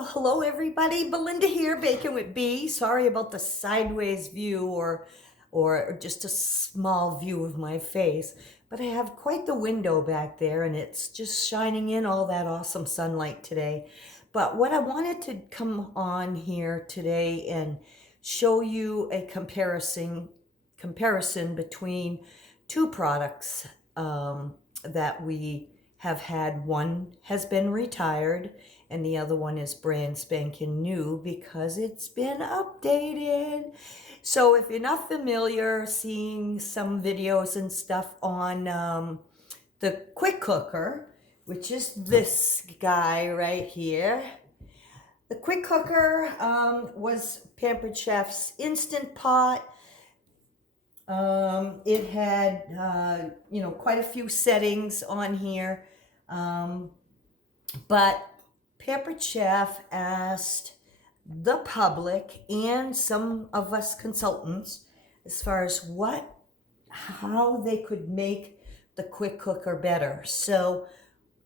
Well, hello everybody. Belinda here, Bacon with Bee. Sorry about the sideways view or just a small view of my face, but I have quite the window back there and it's just shining in all that awesome sunlight today. But what I wanted to come on here today and show you a comparison between two products that we have had. One has been retired and the other one is brand spanking new because it's been updated. So if you're not familiar, seeing some videos and stuff on the quick cooker, which is this guy right here. The quick cooker was Pampered Chef's Instant Pot. It had, quite a few settings on here, but Pampered Chef asked the public and some of us consultants as far as how they could make the quick cooker better. So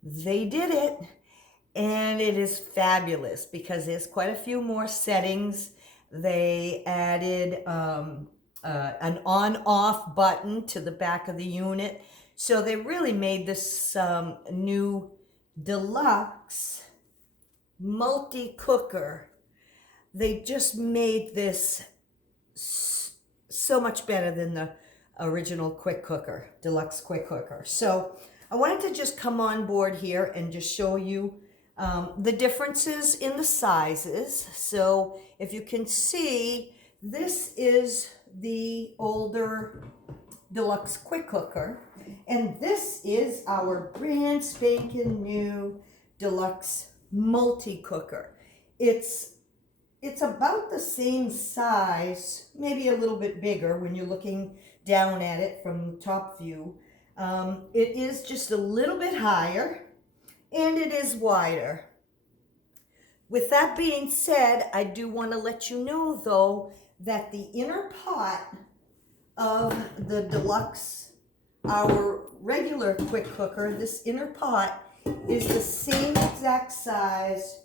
they did it, and it is fabulous because there's quite a few more settings. They added an on-off button to the back of the unit. So they really made this new Deluxe Multi Cooker. They just made this so much better than the original quick cooker, Deluxe quick cooker. So I wanted to just come on board here and just show you the differences in the sizes. So if you can see, this is the older Deluxe quick cooker, and this is our brand spanking new Deluxe Multi Cooker. It's about the same size, maybe a little bit bigger when you're looking down at it from top view. It is just a little bit higher and it is wider. With that being said, I do want to let you know though that the inner pot of the Deluxe, our regular quick cooker, this inner pot is the same exact size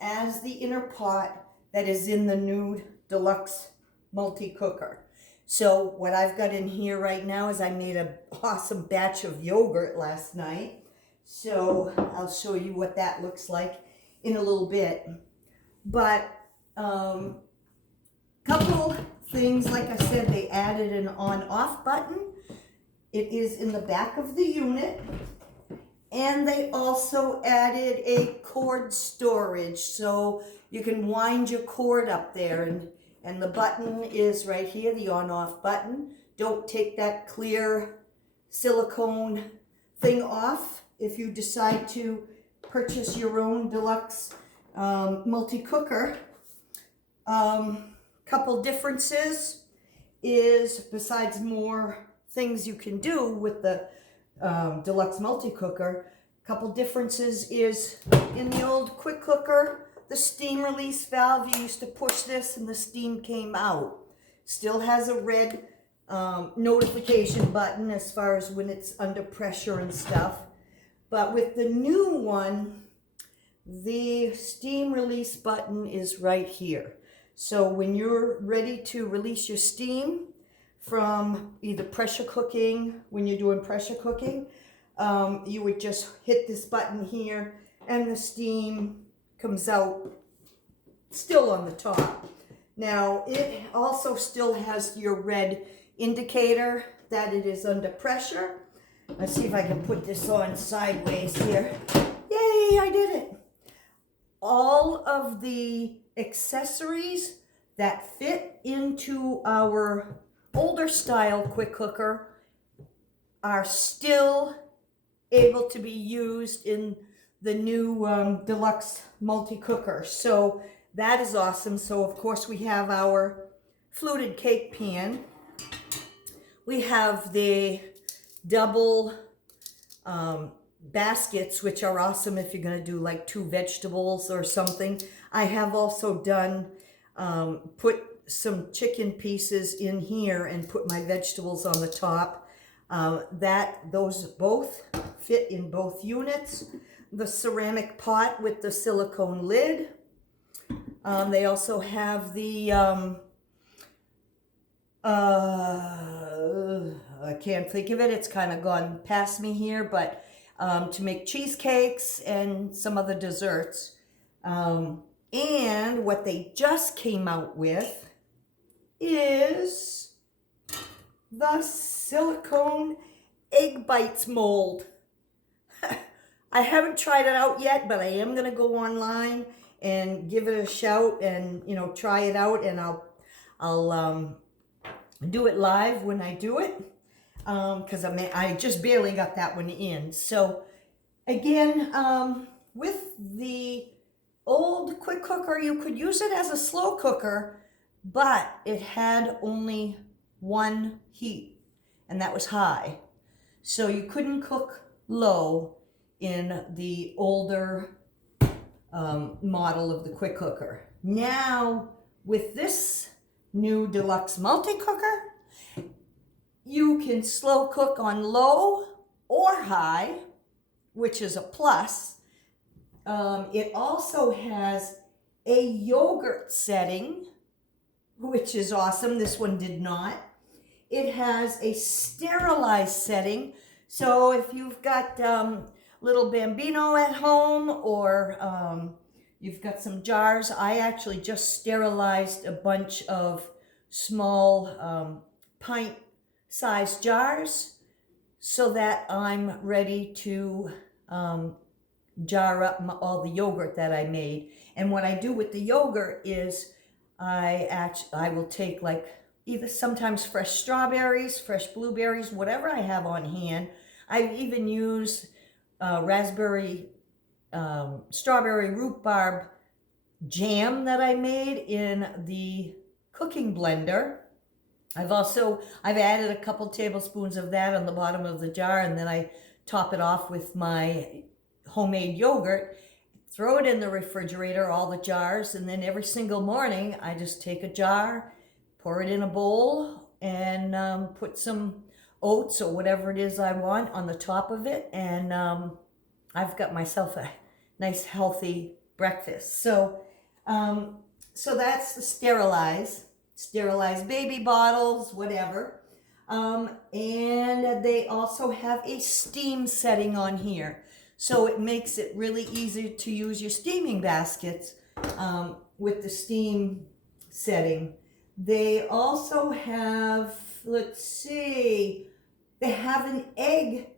as the inner pot that is in the new Deluxe Multi Cooker. So what I've got in here right now is I made an awesome batch of yogurt last night. So I'll show you what that looks like in a little bit. But couple things, like I said, they added an on-off button. It is in the back of the unit. And they also added a cord storage, so you can wind your cord up there, and the button is right here, the on-off button. Don't take that clear silicone thing off if you decide to purchase your own Deluxe multi-cooker. Couple differences is, besides more things you can do with the Deluxe Multi Cooker, couple differences is in the old quick cooker, the steam release valve, you used to push this and the steam came out. Still has a red notification button as far as when it's under pressure and stuff. But with the new one, the steam release button is right here. So when you're ready to release your steam from either pressure cooking, when you're doing pressure cooking, you would just hit this button here and the steam comes out still on the top. Now it also still has your red indicator that it is under pressure. Let's see if I can put this on sideways here. Yay, I did it. All of the accessories that fit into our older style quick cooker are still able to be used in the new Deluxe Multi Cooker. So that is awesome. So of course we have our fluted cake pan. We have the double baskets, which are awesome if you're going to do like 2 vegetables or something. I have also done put some chicken pieces in here and put my vegetables on the top. Those both fit in both units. The ceramic pot with the silicone lid, They also have the, I can't think of it. It's kind of gone past me here, but to make cheesecakes and some other desserts. And what they just came out with is the silicone egg bites mold. I haven't tried it out yet, but I am going to go online and give it a shout and, you know, try it out, and I'll do it live when I do it, because I just barely got that one in. So again, with the old quick cooker, you could use it as a slow cooker, but it had only one heat, and that was high. So you couldn't cook low in the older model of the quick cooker. Now, with this new Deluxe Multi Cooker, you can slow cook on low or high, which is a plus. It also has a yogurt setting, which is awesome. This one did not. It has a sterilized setting. So if you've got little bambino at home, or you've got some jars, I actually just sterilized a bunch of small pint-sized jars so that I'm ready to jar up all the yogurt that I made. And what I do with the yogurt is I will take, like, either sometimes fresh strawberries, fresh blueberries, whatever I have on hand. I even use strawberry rhubarb jam that I made in the cooking blender. I've added a couple tablespoons of that on the bottom of the jar, and then I top it off with my homemade yogurt, throw it in the refrigerator, all the jars, and then every single morning I just take a jar, pour it in a bowl, and put some oats or whatever it is I want on the top of it, and I've got myself a nice healthy breakfast. So that's the sterilized baby bottles, whatever. And they also have a steam setting on here, so it makes it really easy to use your steaming baskets with the steam setting. They also have, let's see, they have an egg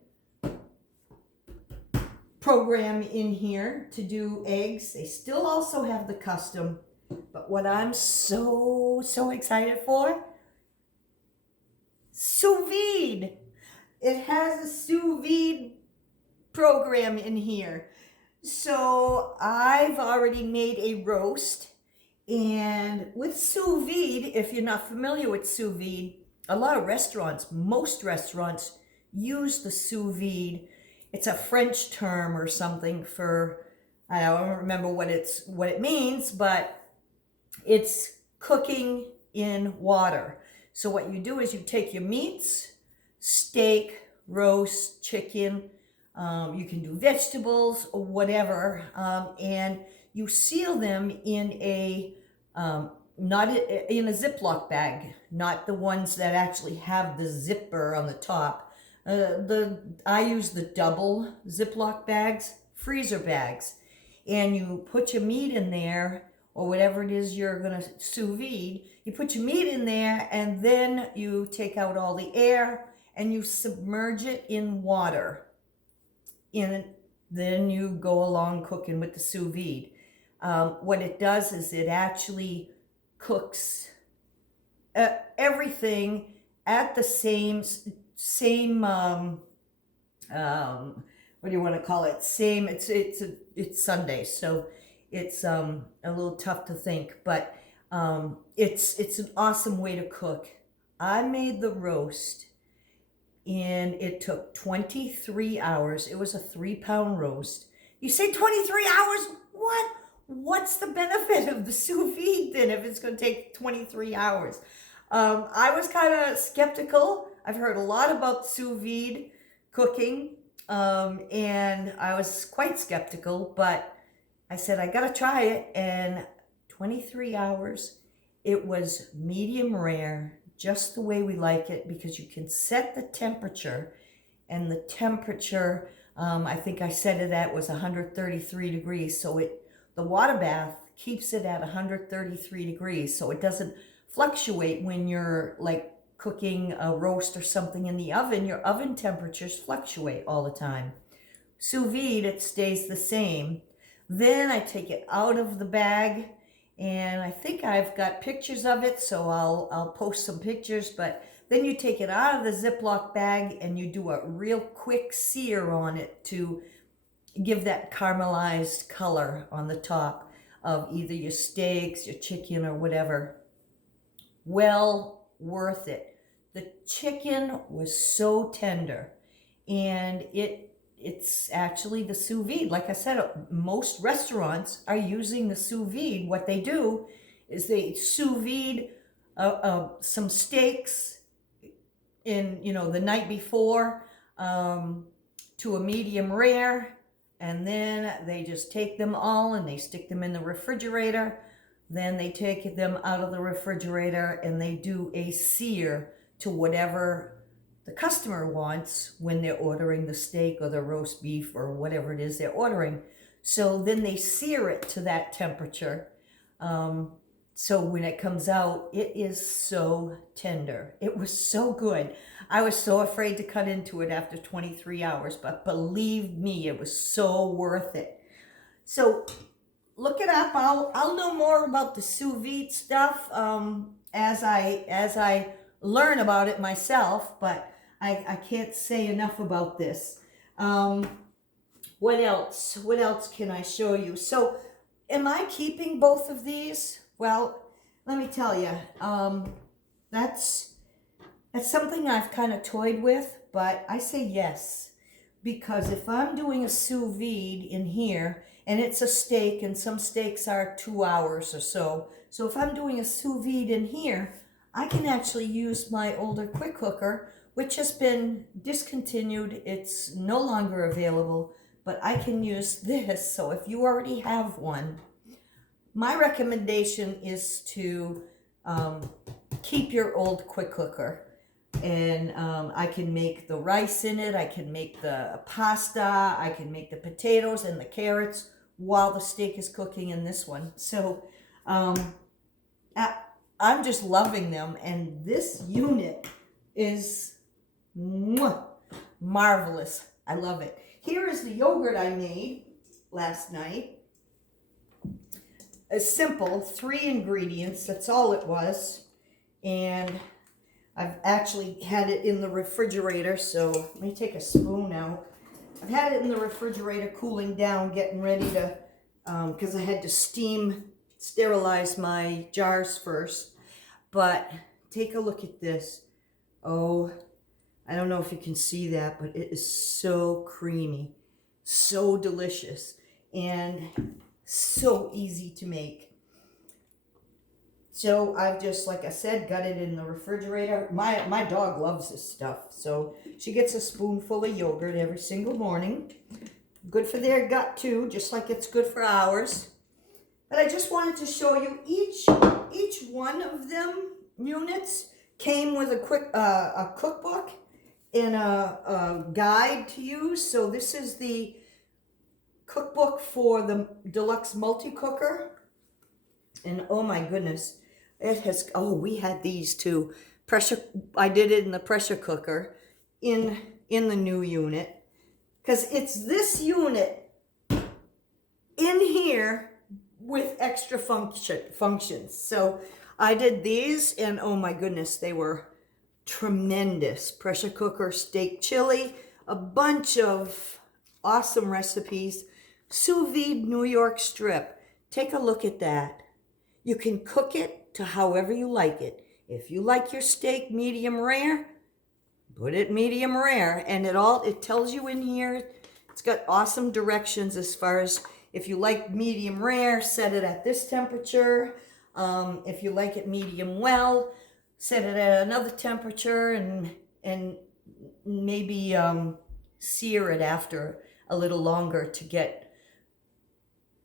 program in here to do eggs. They still also have the custom, but what I'm so excited for, Sous Vide. It has a Sous Vide program in here. So I've already made a roast, and with Sous Vide, if you're not familiar with Sous Vide, most restaurants use the sous vide. It's a French term or something for, I don't remember what it means, but it's cooking in water. So what you do is you take your meats, steak, roast, chicken, you can do vegetables or whatever, and you seal them in a not in a Ziploc bag, not the ones that actually have the zipper on the top. I use the double Ziploc bags, freezer bags, and you put your meat in there, or whatever it is you're gonna sous vide. You put your meat in there, and then you take out all the air and you submerge it in water. And then you go along cooking with the sous vide. What it does is it actually cooks everything at the same what do you want to call it? It's Sunday, so it's a little tough to think, but it's an awesome way to cook. I made the roast, and it took 23 hours. It was a 3-pound roast. You say 23 hours? What? What's the benefit of the sous vide then if it's going to take 23 hours? I was kind of skeptical. I've heard a lot about sous vide cooking, and I was quite skeptical, but I said, I got to try it, and 23 hours. It was medium rare, just the way we like it, because you can set the temperature, and the temperature, I think I set it at was 133 degrees. So the water bath keeps it at 133 degrees. So it doesn't fluctuate when you're like cooking a roast or something in the oven. Your oven temperatures fluctuate all the time. Sous vide, it stays the same. Then I take it out of the bag, and I think I've got pictures of it, so I'll post some pictures. But then you take it out of the Ziploc bag and you do a real quick sear on it to give that caramelized color on the top of either your steaks, your chicken, or whatever. Well worth it. The chicken was so tender, and it's actually the sous vide. Like I said, most restaurants are using the sous vide. What they do is they sous vide some steaks in, the night before, to a medium rare, and then they just take them all and they stick them in the refrigerator. Then they take them out of the refrigerator and they do a sear to whatever the customer wants when they're ordering the steak or the roast beef or whatever it is they're ordering. So then they sear it to that temperature. So when it comes out, it is so tender. It was so good. I was so afraid to cut into it after 23 hours, but believe me, it was so worth it. So look it up. I'll know more about the sous vide stuff as I learn about it myself, but I can't say enough about this. What else? What else can I show you? So am I keeping both of these? Well, let me tell you, that's something I've kind of toyed with, but I say yes, because if I'm doing a sous vide in here, and it's a steak, and some steaks are 2 hours or so. So if I'm doing a sous vide in here, I can actually use my older quick cooker, which has been discontinued. It's no longer available, but I can use this. So if you already have one, my recommendation is to keep your old quick cooker. And I can make the rice in it, I can make the pasta, I can make the potatoes and the carrots while the steak is cooking in this one. So I'm just loving them, and this unit is marvelous. I love it. Here is the yogurt I made last night. A simple 3 ingredients, that's all it was. And I've actually had it in the refrigerator, so let me take a spoon out. I've had it in the refrigerator cooling down, getting ready to, because I had to sterilize my jars first. But take a look at this. Oh, I don't know if you can see that, but it is so creamy, so delicious, and so easy to make. So I've just, like I said, got it in the refrigerator. My dog loves this stuff. So she gets a spoonful of yogurt every single morning. Good for their gut too, just like it's good for ours. But I just wanted to show you each one of them units came with a cookbook and a guide to use. So this is the cookbook for the Deluxe Multi Cooker. And oh my goodness, it has, we had these too. I did it in the pressure cooker in the new unit. Because it's this unit in here with extra functions. So I did these, and oh my goodness, they were tremendous. Pressure cooker steak chili, a bunch of awesome recipes. Sous vide New York strip. Take a look at that. You can cook it to however you like it. If you like your steak medium rare, put it medium rare. And it tells you in here, it's got awesome directions as far as if you like medium rare, set it at this temperature. If you like it medium well, set it at another temperature, and maybe sear it after a little longer to get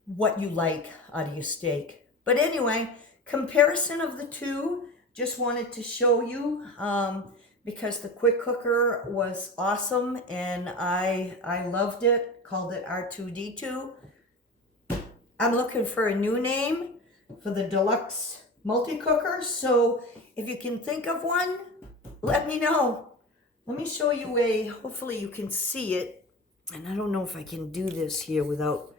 what you like out of your steak. But But anyway, comparison of the two, just wanted to show you because the quick cooker was awesome and I loved it, called it R2D2. I'm looking for a new name for the Deluxe Multi Cooker, so if you can think of one, let me know. Let me show you hopefully you can see it, and I don't know if I can do this here without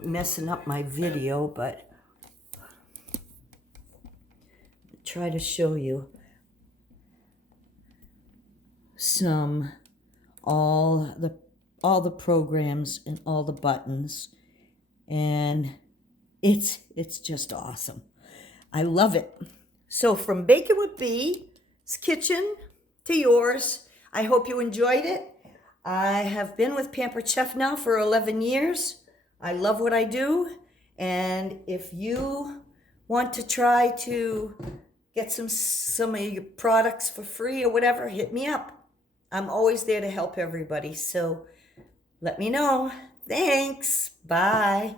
messing up my video, but try to show you all the programs and all the buttons, and it's just awesome. I love it. So from Baking with Bee's kitchen to yours, I hope you enjoyed it. I have been with Pampered Chef now for 11 years. I love what I do, and if you want to try to get some of your products for free or whatever, hit me up. I'm always there to help everybody, so let me know. Thanks. Bye.